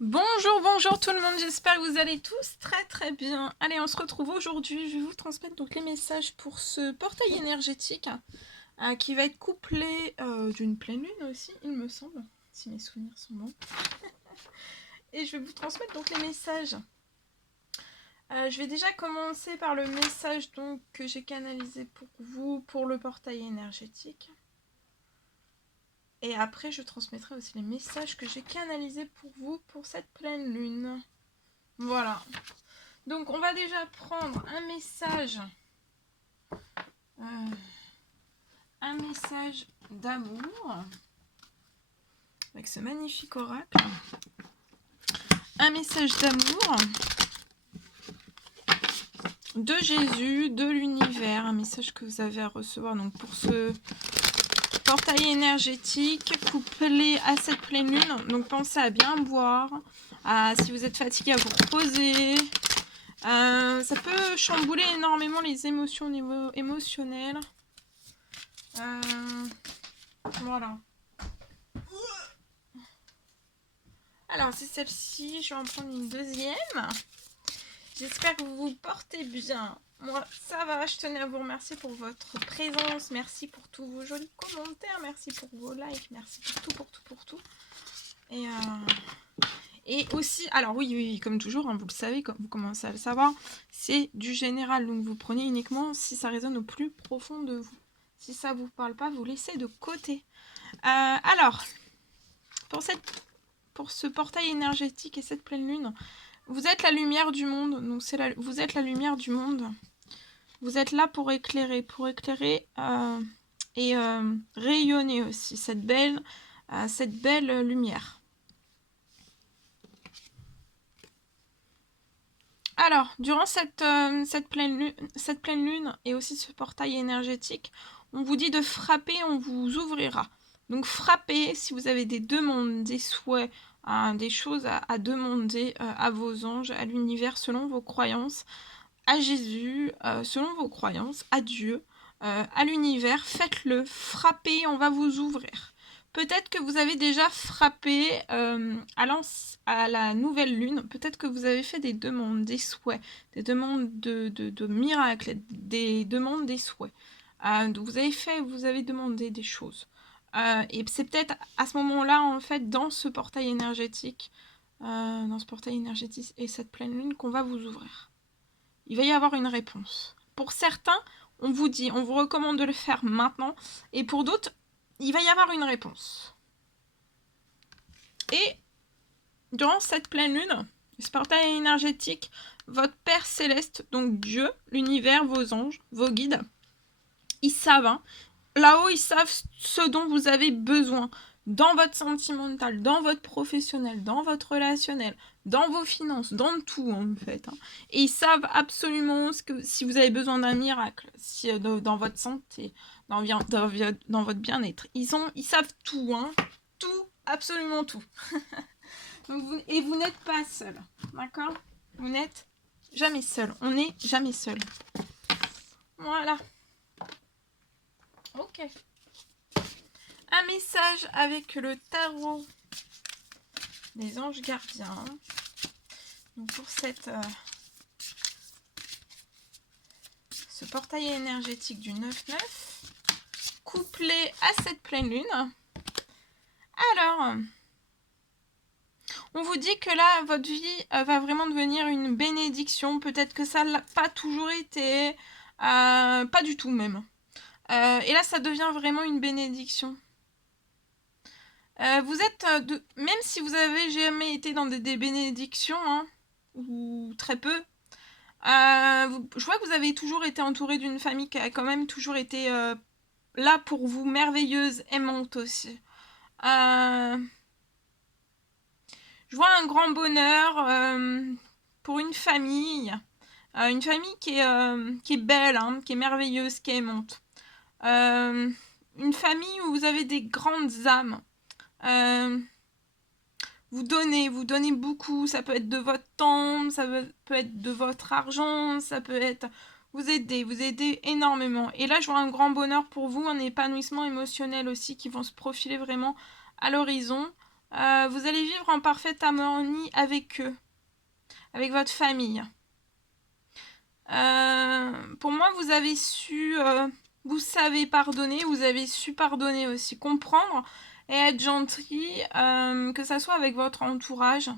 Bonjour, bonjour tout le monde, j'espère que vous allez tous très très bien. Allez, on se retrouve aujourd'hui, je vais vous transmettre donc les messages pour ce portail énergétique qui va être couplé d'une pleine lune aussi, il me semble, si mes souvenirs sont bons. Et je vais vous transmettre donc les messages. Je vais déjà commencer par le message donc que j'ai canalisé pour vous pour le portail énergétique. Et après, je transmettrai aussi les messages que j'ai canalisés pour vous pour cette pleine lune. Voilà. Donc, on va déjà prendre un message d'amour avec ce magnifique oracle. Un message d'amour de Jésus, de l'univers, un message que vous avez à recevoir donc pour ce portail énergétique couplé à cette pleine lune. Donc, pensez à bien boire, si vous êtes fatigué, à vous reposer. Ça peut chambouler énormément les émotions au niveau émotionnel. Voilà. Alors, c'est celle-ci. Je vais en prendre une deuxième. J'espère que vous vous portez bien. Moi, ça va. Je tenais à vous remercier pour votre présence. Merci pour tous vos jolis commentaires. Merci pour vos likes. Merci pour tout. Et aussi, alors oui, comme toujours, hein, vous le savez, comme vous commencez à le savoir, c'est du général. Donc, vous prenez uniquement si ça résonne au plus profond de vous. Si ça ne vous parle pas, vous laissez de côté. Alors, pour ce portail énergétique et cette pleine lune, vous êtes la lumière du monde. Donc vous êtes la lumière du monde. Vous êtes là pour éclairer et rayonner aussi cette belle lumière. Alors, durant cette pleine lune et aussi ce portail énergétique, on vous dit de frapper, on vous ouvrira. Donc frappez si vous avez des demandes, des souhaits, des choses à demander à vos anges, à l'univers selon vos croyances, à Jésus, selon vos croyances, à Dieu, à l'univers, faites-le, frappez, on va vous ouvrir. Peut-être que vous avez déjà frappé à la nouvelle lune, peut-être que vous avez fait des demandes, des souhaits, des demandes de miracles, des demandes, des souhaits. Vous avez demandé des choses. Et c'est peut-être à ce moment-là, en fait, dans ce portail énergétique et cette pleine lune qu'on va vous ouvrir. Il va y avoir une réponse. Pour certains, on vous recommande de le faire maintenant. Et pour d'autres, il va y avoir une réponse. Et durant cette pleine lune, ce portail énergétique, votre Père Céleste, donc Dieu, l'univers, vos anges, vos guides, ils savent, hein, là-haut, ils savent ce dont vous avez besoin dans votre sentimental, dans votre professionnel, dans votre relationnel, dans vos finances, dans tout en fait. Hein. Et ils savent absolument si vous avez besoin d'un miracle, dans votre santé, dans votre bien-être. Ils savent tout, hein, tout, absolument tout. Donc vous n'êtes pas seul, d'accord? Vous n'êtes jamais seul. On n'est jamais seul. Voilà. Ok. Un message avec le tarot des anges gardiens. Donc pour ce portail énergétique du 9-9, couplé à cette pleine lune. Alors, on vous dit que là, votre vie va vraiment devenir une bénédiction. Peut-être que ça l'a pas toujours été. Pas du tout même. Et là, ça devient vraiment une bénédiction. Vous êtes, même si vous avez jamais été dans des bénédictions, hein, ou très peu, je vois que vous avez toujours été entouré d'une famille qui a quand même toujours été là pour vous, merveilleuse, aimante aussi. Je vois un grand bonheur pour une famille qui est belle, hein, qui est merveilleuse, qui est aimante. Une famille où vous avez des grandes âmes. Vous donnez beaucoup, ça peut être de votre temps, ça peut être de votre argent, ça peut être... Vous aidez énormément. Et là, je vois un grand bonheur pour vous, un épanouissement émotionnel aussi qui vont se profiler vraiment à l'horizon. Vous allez vivre en parfaite harmonie avec eux, avec votre famille. Pour moi, vous savez pardonner, vous avez su pardonner aussi, comprendre et être gentil, que ça soit avec votre entourage.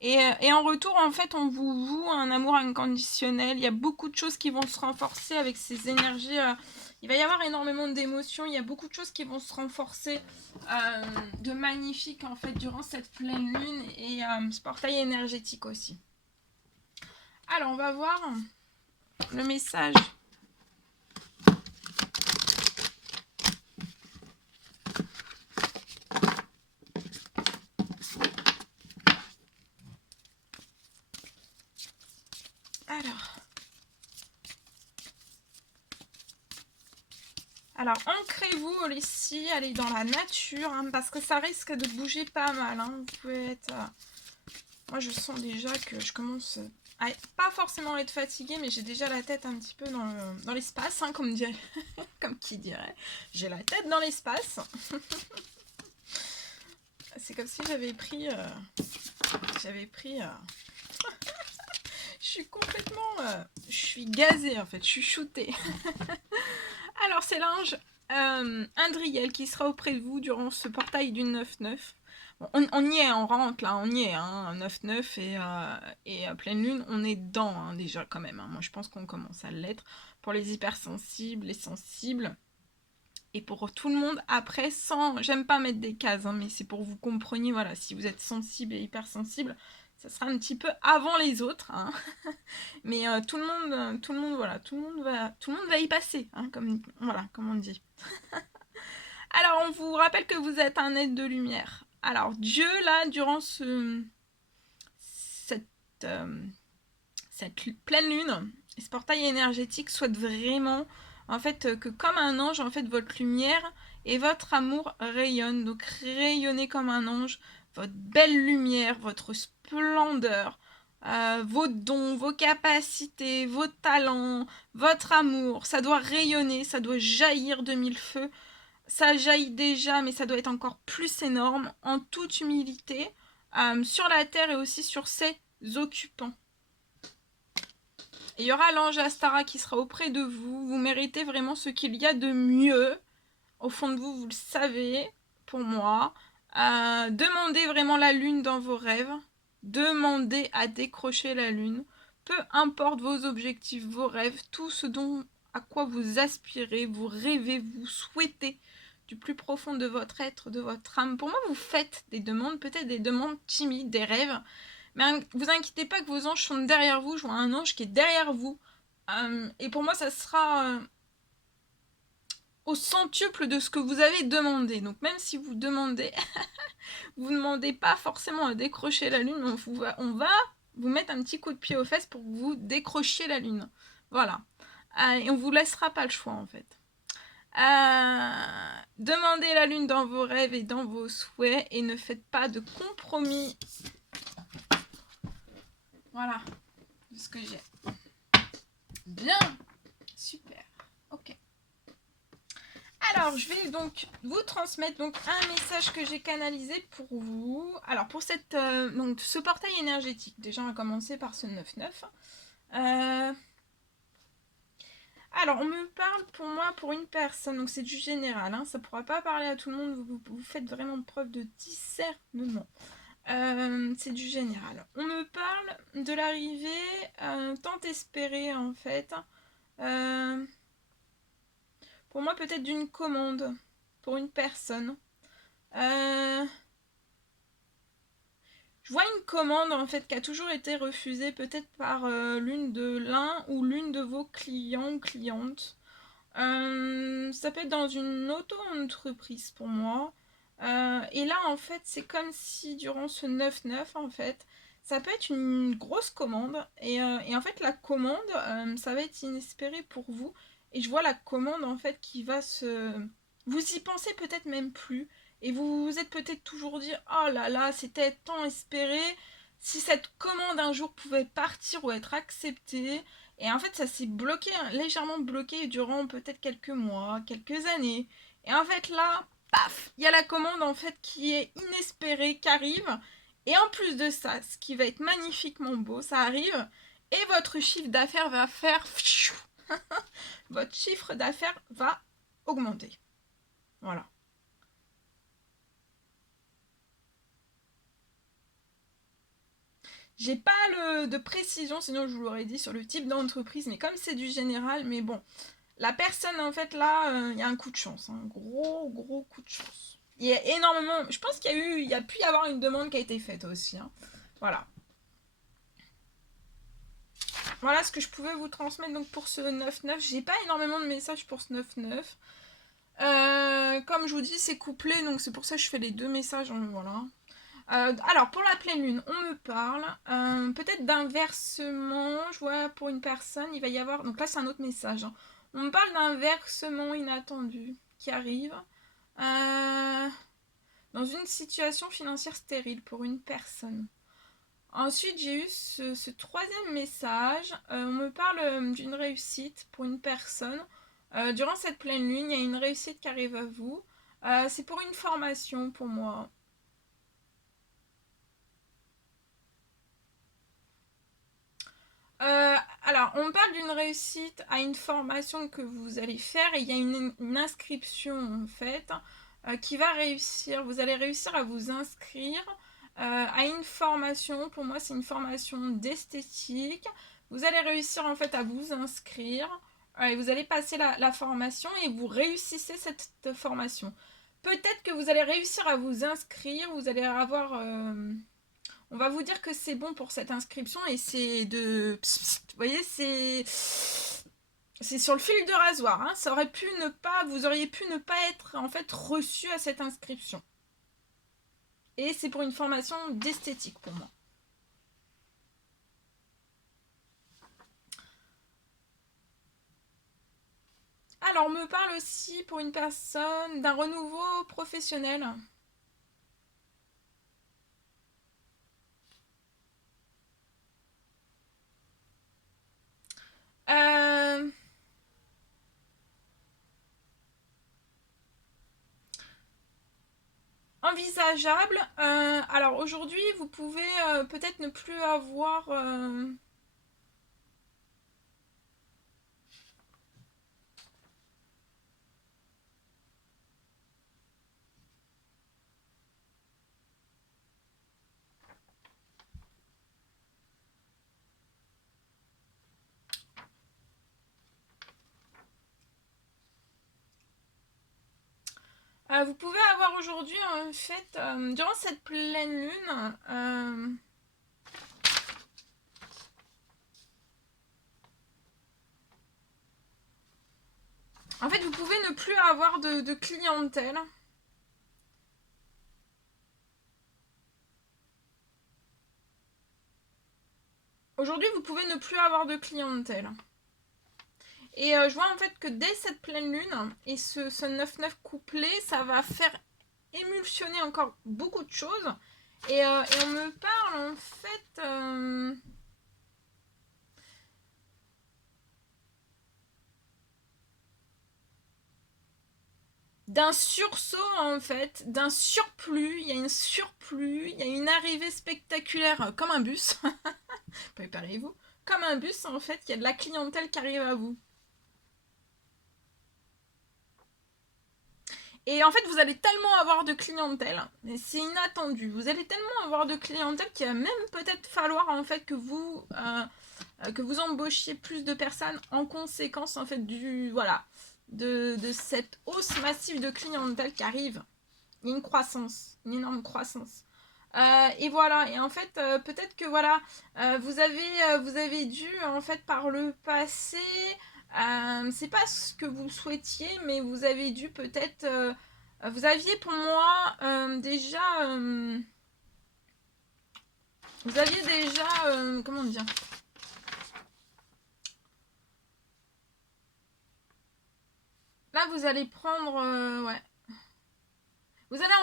Et en retour, en fait, on vous voue un amour inconditionnel. Il y a beaucoup de choses qui vont se renforcer avec ces énergies. Il va y avoir énormément d'émotions. Il y a beaucoup de choses qui vont se renforcer de magnifique, en fait, durant cette pleine lune et ce portail énergétique aussi. Alors, on va voir le message. Alors, ancrez-vous ici, allez dans la nature, hein, parce que ça risque de bouger pas mal. Hein. Vous pouvez être... Moi, je sens déjà que je commence à pas forcément être fatiguée, mais j'ai déjà la tête un petit peu dans l'espace, hein, comme qui dirait. J'ai la tête dans l'espace. C'est comme si j'avais pris... je suis complètement... je suis gazée, en fait. Je suis shootée. Alors, c'est l'ange Indriel qui sera auprès de vous durant ce portail du 9-9. Bon, on y est, on rentre là, on y est, hein, 9-9 et pleine lune, on est dedans hein, déjà quand même. Hein. Moi, je pense qu'on commence à l'être pour les hypersensibles, les sensibles. Et pour tout le monde, après, sans... J'aime pas mettre des cases, hein, mais c'est pour que vous compreniez, voilà, si vous êtes sensible et hypersensible, ça sera un petit peu avant les autres. Hein. Mais tout le monde, voilà, tout le monde va y passer, hein, comme on dit. Alors, on vous rappelle que vous êtes un être de lumière. Alors, Dieu, là, durant cette pleine lune, ce portail énergétique souhaite vraiment, en fait, que comme un ange, en fait, votre lumière et votre amour rayonnent. Donc, rayonnez comme un ange, votre belle lumière, votre splendeur, vos dons, vos capacités, vos talents, votre amour, ça doit rayonner, ça doit jaillir de mille feux. Ça jaillit déjà, mais ça doit être encore plus énorme, en toute humilité, sur la terre et aussi sur ses occupants. Et il y aura l'ange Astara qui sera auprès de vous. Vous méritez vraiment ce qu'il y a de mieux. Au fond de vous, vous le savez, pour moi. Demandez vraiment la lune dans vos rêves. Demandez à décrocher la lune. Peu importe vos objectifs, vos rêves, tout ce à quoi vous aspirez, vous rêvez, vous souhaitez du plus profond de votre être, de votre âme. Pour moi, vous faites des demandes, peut-être des demandes timides, des rêves. Mais vous inquiétez pas que vos anges sont derrière vous. Je vois un ange qui est derrière vous. Et pour moi, ça sera au centuple de ce que vous avez demandé. Donc même si vous demandez, vous ne demandez pas forcément à décrocher la lune, on va vous mettre un petit coup de pied aux fesses pour que vous décrochiez la lune. Voilà. Et on vous laissera pas le choix en fait. Demandez la lune dans vos rêves et dans vos souhaits et ne faites pas de compromis. Voilà, de ce que j'ai. Bien, super, ok. Alors, je vais donc vous transmettre donc un message que j'ai canalisé pour vous. Alors, pour donc, ce portail énergétique, déjà on va commencer par ce 9-9. Alors, on me parle pour moi, pour une personne, donc c'est du général, hein, ça ne pourra pas parler à tout le monde, vous faites vraiment preuve de discernement. C'est du général. On me parle de l'arrivée tant espérée en fait. Pour moi, peut-être d'une commande pour une personne. Je vois une commande en fait qui a toujours été refusée, peut-être par l'un ou l'une de vos clients ou clientes. Ça peut être dans une auto-entreprise pour moi. Et là, en fait, c'est comme si durant ce 9-9, en fait, ça peut être une grosse commande. Et en fait, la commande, ça va être inespéré pour vous. Et je vois la commande, en fait, qui va se... Vous y pensez peut-être même plus. Et vous vous êtes peut-être toujours dit, oh là là, c'était tant espéré. Si cette commande un jour pouvait partir ou être acceptée. Et en fait, ça s'est bloqué, légèrement bloqué durant peut-être quelques mois, quelques années. Et en fait là, paf, il y a la commande en fait qui est inespérée, qui arrive. Et en plus de ça, ce qui va être magnifiquement beau, ça arrive. Et votre chiffre d'affaires va faire... votre chiffre d'affaires va augmenter. Voilà. J'ai pas de précision, sinon je vous l'aurais dit sur le type d'entreprise, mais comme c'est du général, mais bon, la personne en fait là, il y a un coup de chance, un gros coup de chance. Il y a énormément, je pense il y a pu y avoir une demande qui a été faite aussi. Hein. Voilà. Voilà ce que je pouvais vous transmettre donc pour ce 9-9. J'ai pas énormément de messages pour ce 9-9. Comme je vous dis, c'est couplé, donc c'est pour ça que je fais les deux messages. Voilà. Alors, pour la pleine lune, on me parle peut-être d'un versement. Je vois pour une personne, il va y avoir. Donc là, c'est un autre message. Hein. On me parle d'un versement inattendu qui arrive dans une situation financière stérile pour une personne. Ensuite, j'ai eu ce troisième message. On me parle d'une réussite pour une personne. Durant cette pleine lune, il y a une réussite qui arrive à vous. C'est pour une formation pour moi. Alors, on parle d'une réussite à une formation que vous allez faire et il y a une inscription en fait qui va réussir. Vous allez réussir à vous inscrire à une formation. Pour moi, c'est une formation d'esthétique. Vous allez réussir en fait à vous inscrire et vous allez passer la formation et vous réussissez cette formation. Peut-être que vous allez réussir à vous inscrire, vous allez avoir on va vous dire que c'est bon pour cette inscription et c'est de... Vous voyez, c'est sur le fil de rasoir. Hein. Ça aurait pu ne pas... Vous auriez pu ne pas être en fait reçu à cette inscription. Et c'est pour une formation d'esthétique pour moi. Alors, on me parle aussi pour une personne d'un renouveau professionnel. Euh... Envisageable. Alors aujourd'hui, vous pouvez peut-être ne plus avoir... vous pouvez avoir aujourd'hui, en fait, durant cette pleine lune, en fait, vous pouvez ne plus avoir de clientèle. Aujourd'hui, vous pouvez ne plus avoir de clientèle. Et je vois en fait que dès cette pleine lune et ce 9-9 couplé, ça va faire émulsionner encore beaucoup de choses. Et on me parle en fait... d'un sursaut en fait, d'un surplus, il y a une surplus, il y a une arrivée spectaculaire comme un bus, préparez-vous, comme un bus en fait, il y a de la clientèle qui arrive à vous. Et en fait, vous allez tellement avoir de clientèle, et c'est inattendu, vous allez tellement avoir de clientèle qu'il va même peut-être falloir en fait que vous embauchiez plus de personnes en conséquence en fait de cette hausse massive de clientèle qui arrive. Il y a une croissance, une énorme croissance. Et voilà, et en fait, peut-être que voilà, vous avez dû, en fait, par le passé, c'est pas ce que vous souhaitiez, mais vous avez dû peut-être, vous aviez pour moi déjà, vous aviez déjà, comment dire, là vous allez prendre, ouais, vous allez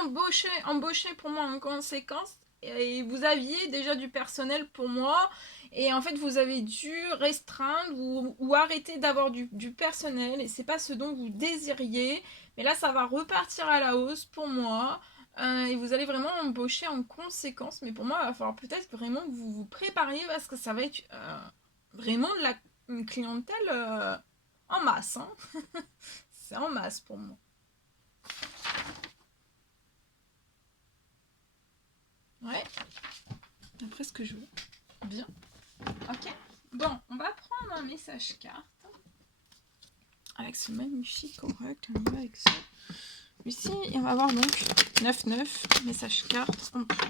embaucher pour moi en conséquence. Et vous aviez déjà du personnel pour moi. Et en fait, vous avez dû restreindre ou arrêter d'avoir du personnel. Et c'est pas ce dont vous désiriez. Mais là, ça va repartir à la hausse pour moi. Et vous allez vraiment embaucher en conséquence. Mais pour moi, il va falloir peut-être vraiment que vous vous prépariez parce que ça va être vraiment une clientèle en masse. Hein. C'est en masse pour moi. Ouais. Après ce que je veux. Bien. Ok. Bon, on va prendre un message carte. Avec ce magnifique oracle. On y va avec ça. Ici, on va avoir donc 9-9, message carte en plus.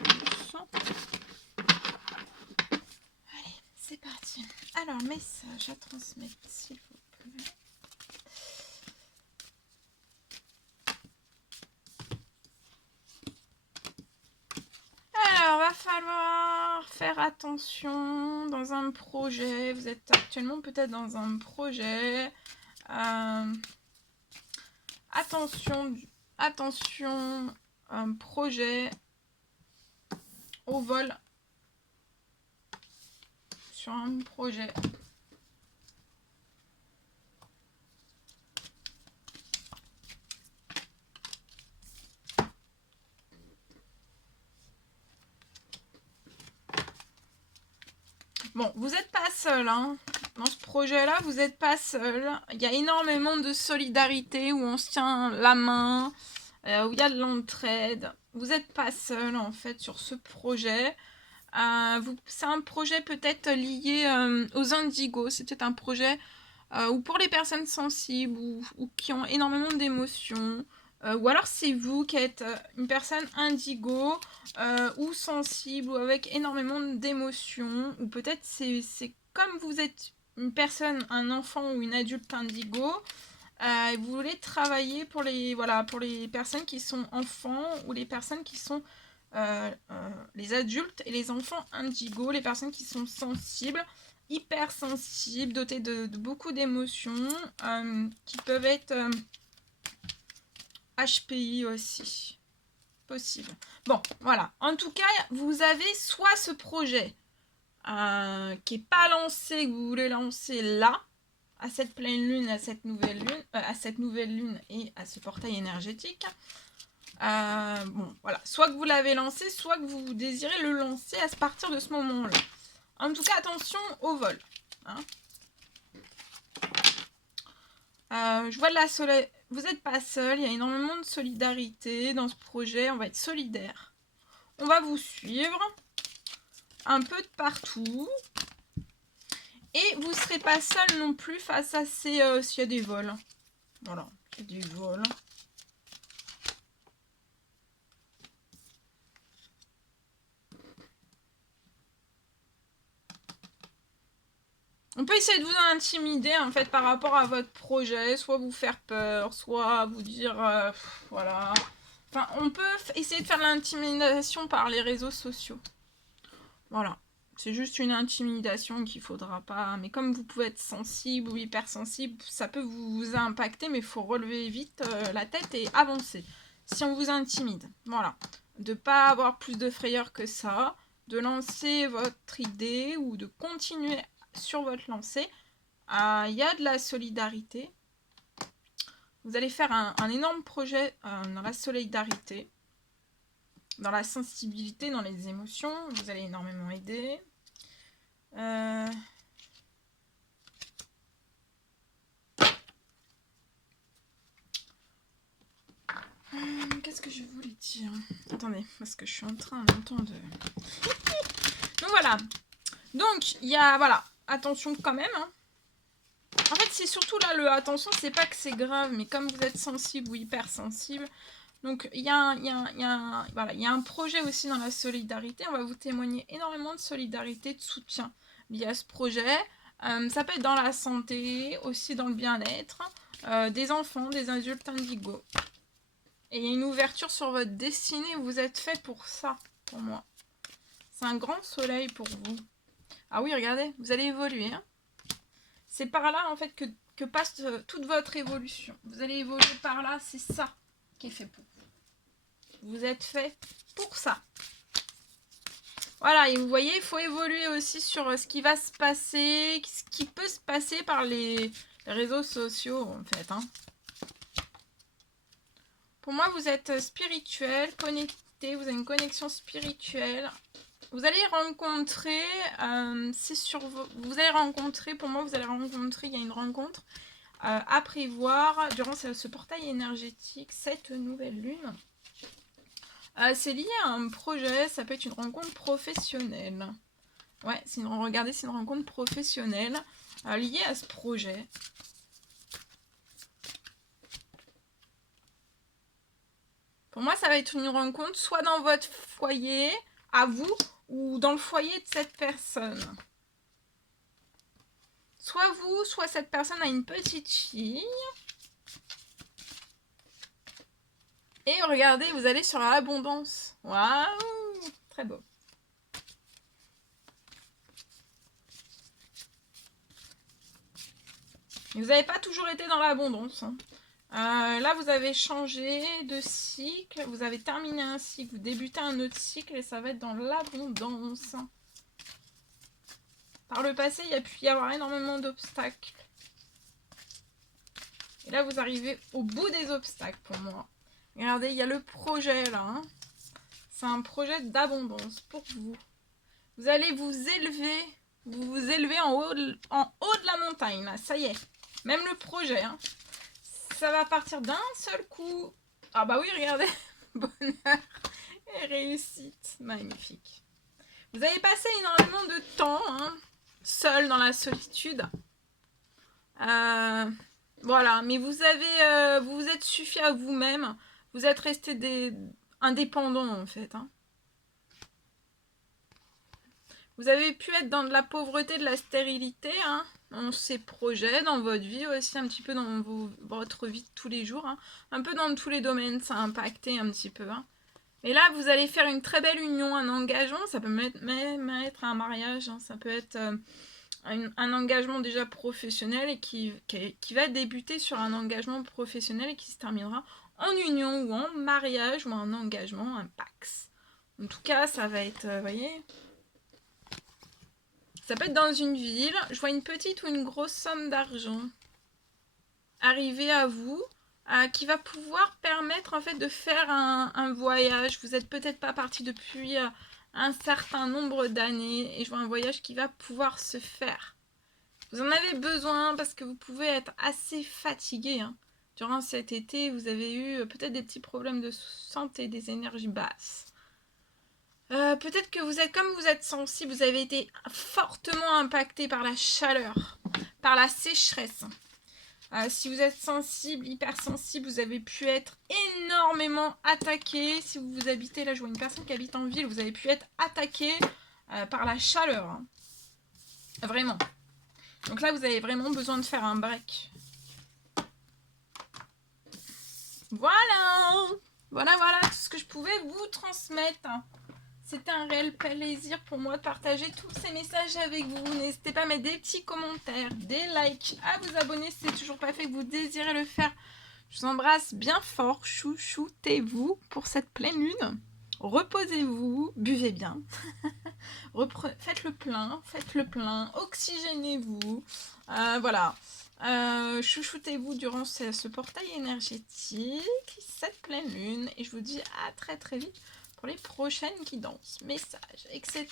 Allez, c'est parti. Alors, message à transmettre, s'il vous plaît. Alors, va falloir faire attention dans un projet. Vous êtes actuellement peut-être dans un projet. Attention, un projet au vol sur un projet. Bon, vous n'êtes pas seul, hein. Dans ce projet-là, vous n'êtes pas seul. Il y a énormément de solidarité où on se tient la main, où il y a de l'entraide. Vous n'êtes pas seul, en fait, sur ce projet. C'est un projet peut-être lié aux indigos. C'est peut-être un projet ou pour les personnes sensibles ou qui ont énormément d'émotions. Ou alors c'est vous qui êtes une personne indigo ou sensible ou avec énormément d'émotions. Ou peut-être c'est comme vous êtes une personne, un enfant ou une adulte indigo. Vous voulez travailler pour les personnes qui sont enfants ou les personnes qui sont les adultes et les enfants indigo, les personnes qui sont sensibles, hypersensibles, dotés de beaucoup d'émotions, qui peuvent être HPI aussi. Possible. Bon, voilà. En tout cas, vous avez soit ce projet qui n'est pas lancé, que vous voulez lancer là, à cette pleine lune, à cette nouvelle lune et à ce portail énergétique. Bon, voilà. Soit que vous l'avez lancé, soit que vous désirez le lancer à partir de ce moment-là. En tout cas, attention au vol. Hein. Je vois de la solidarité. Vous n'êtes pas seul, il y a énormément de solidarité dans ce projet. On va être solidaire. On va vous suivre un peu de partout. Et vous ne serez pas seul non plus face à s'il y a des vols. Voilà, il y a des vols. On peut essayer de vous intimider en fait par rapport à votre projet, soit vous faire peur, soit vous dire voilà. Enfin, on peut essayer de faire de l'intimidation par les réseaux sociaux. Voilà. C'est juste une intimidation qu'il faudra pas. Mais comme vous pouvez être sensible ou hypersensible, ça peut vous impacter, mais il faut relever vite la tête et avancer. Si on vous intimide, voilà. De pas avoir plus de frayeur que ça, de lancer votre idée ou de continuer sur votre lancée. Il y a de la solidarité. Vous allez faire un énorme projet dans la solidarité, dans la sensibilité, dans les émotions. Vous allez énormément aider. Qu'est-ce que je voulais dire? Attendez, parce que je suis en train en même temps de... Donc voilà. Donc, il y a... Voilà. Attention quand même. Hein. En fait, c'est surtout là le attention, c'est pas que c'est grave, mais comme vous êtes sensible ou hypersensible, donc il y a un projet aussi dans la solidarité. On va vous témoigner énormément de solidarité, de soutien lié à ce projet. Ça peut être dans la santé, aussi dans le bien-être, des enfants, des adultes indigos. Et il y a une ouverture sur votre destinée, vous êtes fait pour ça, pour moi. C'est un grand soleil pour vous. Ah oui, regardez, vous allez évoluer. Hein. C'est par là, en fait, que passe toute votre évolution. Vous allez évoluer par là, c'est ça qui est fait pour vous. Vous êtes fait pour ça. Voilà, et vous voyez, il faut évoluer aussi sur ce qui va se passer, ce qui peut se passer par les réseaux sociaux, en fait. Hein. Pour moi, vous êtes spirituel, connecté, vous avez une connexion spirituelle. Vous allez rencontrer, c'est sur vous allez rencontrer, pour moi, vous allez rencontrer, il y a une rencontre à prévoir durant ce portail énergétique, cette nouvelle lune. C'est lié à un projet, ça peut être une rencontre professionnelle. Ouais, regardez, c'est une rencontre professionnelle liée à ce projet. Pour moi, ça va être une rencontre soit dans votre foyer, à vous, ou dans le foyer de cette personne. Soit vous, soit cette personne a une petite fille. Et regardez, vous allez sur l'abondance. Waouh, très beau. Vous n'avez pas toujours été dans l'abondance. Hein. Là, vous avez changé de cycle. Vous avez terminé un cycle. Vous débutez un autre cycle et ça va être dans l'abondance. Par le passé, il y a pu y avoir énormément d'obstacles. Et là, vous arrivez au bout des obstacles pour moi. Regardez, il y a le projet là. Hein. C'est un projet d'abondance pour vous. Vous allez vous élever. Vous vous élevez en haut de la montagne. Là. Ça y est. Même le projet. Hein. Ça va partir d'un seul coup. Ah bah oui, regardez. Bonheur et réussite. Magnifique. Vous avez passé énormément de temps hein, seul dans la solitude. Voilà, mais vous vous êtes suffi à vous-même. Vous êtes resté indépendant en fait. Hein. Vous avez pu être dans de la pauvreté, de la stérilité, hein, dans ces projets, dans votre vie aussi, un petit peu dans votre vie de tous les jours. Hein. Un peu dans tous les domaines, ça a impacté un petit peu. Hein. Et là, vous allez faire une très belle union, un engagement. Ça peut même être un mariage, hein, ça peut être un engagement déjà professionnel et qui va débuter sur un engagement professionnel et qui se terminera en union ou en mariage ou en engagement, un pax. En tout cas, ça va être, vous voyez, ça peut être dans une ville. Je vois une petite ou une grosse somme d'argent arriver à vous qui va pouvoir permettre en fait de faire un voyage. Vous n'êtes peut-être pas parti depuis un certain nombre d'années et je vois un voyage qui va pouvoir se faire. Vous en avez besoin parce que vous pouvez être assez fatigué. Hein. Durant cet été, vous avez eu peut-être des petits problèmes de santé, des énergies basses. Peut-être que vous êtes, comme vous êtes sensible, vous avez été fortement impacté par la chaleur, par la sécheresse. Si vous êtes sensible, hypersensible, vous avez pu être énormément attaqué. Si vous habitez, là je vois une personne qui habite en ville, vous avez pu être attaqué par la chaleur. Hein. Vraiment. Donc là, vous avez vraiment besoin de faire un break. Voilà. Voilà tout ce que je pouvais vous transmettre. C'était un réel plaisir pour moi de partager tous ces messages avec vous. N'hésitez pas à mettre des petits commentaires, des likes, à vous abonner si ce n'est toujours pas fait, que vous désirez le faire. Je vous embrasse bien fort. Chouchoutez-vous pour cette pleine lune. Reposez-vous, buvez bien. Faites le plein, oxygénez-vous. Voilà. Chouchoutez-vous durant ce portail énergétique, cette pleine lune. Et je vous dis à très très vite pour les prochaines guidances, messages, etc.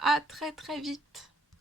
À très très vite.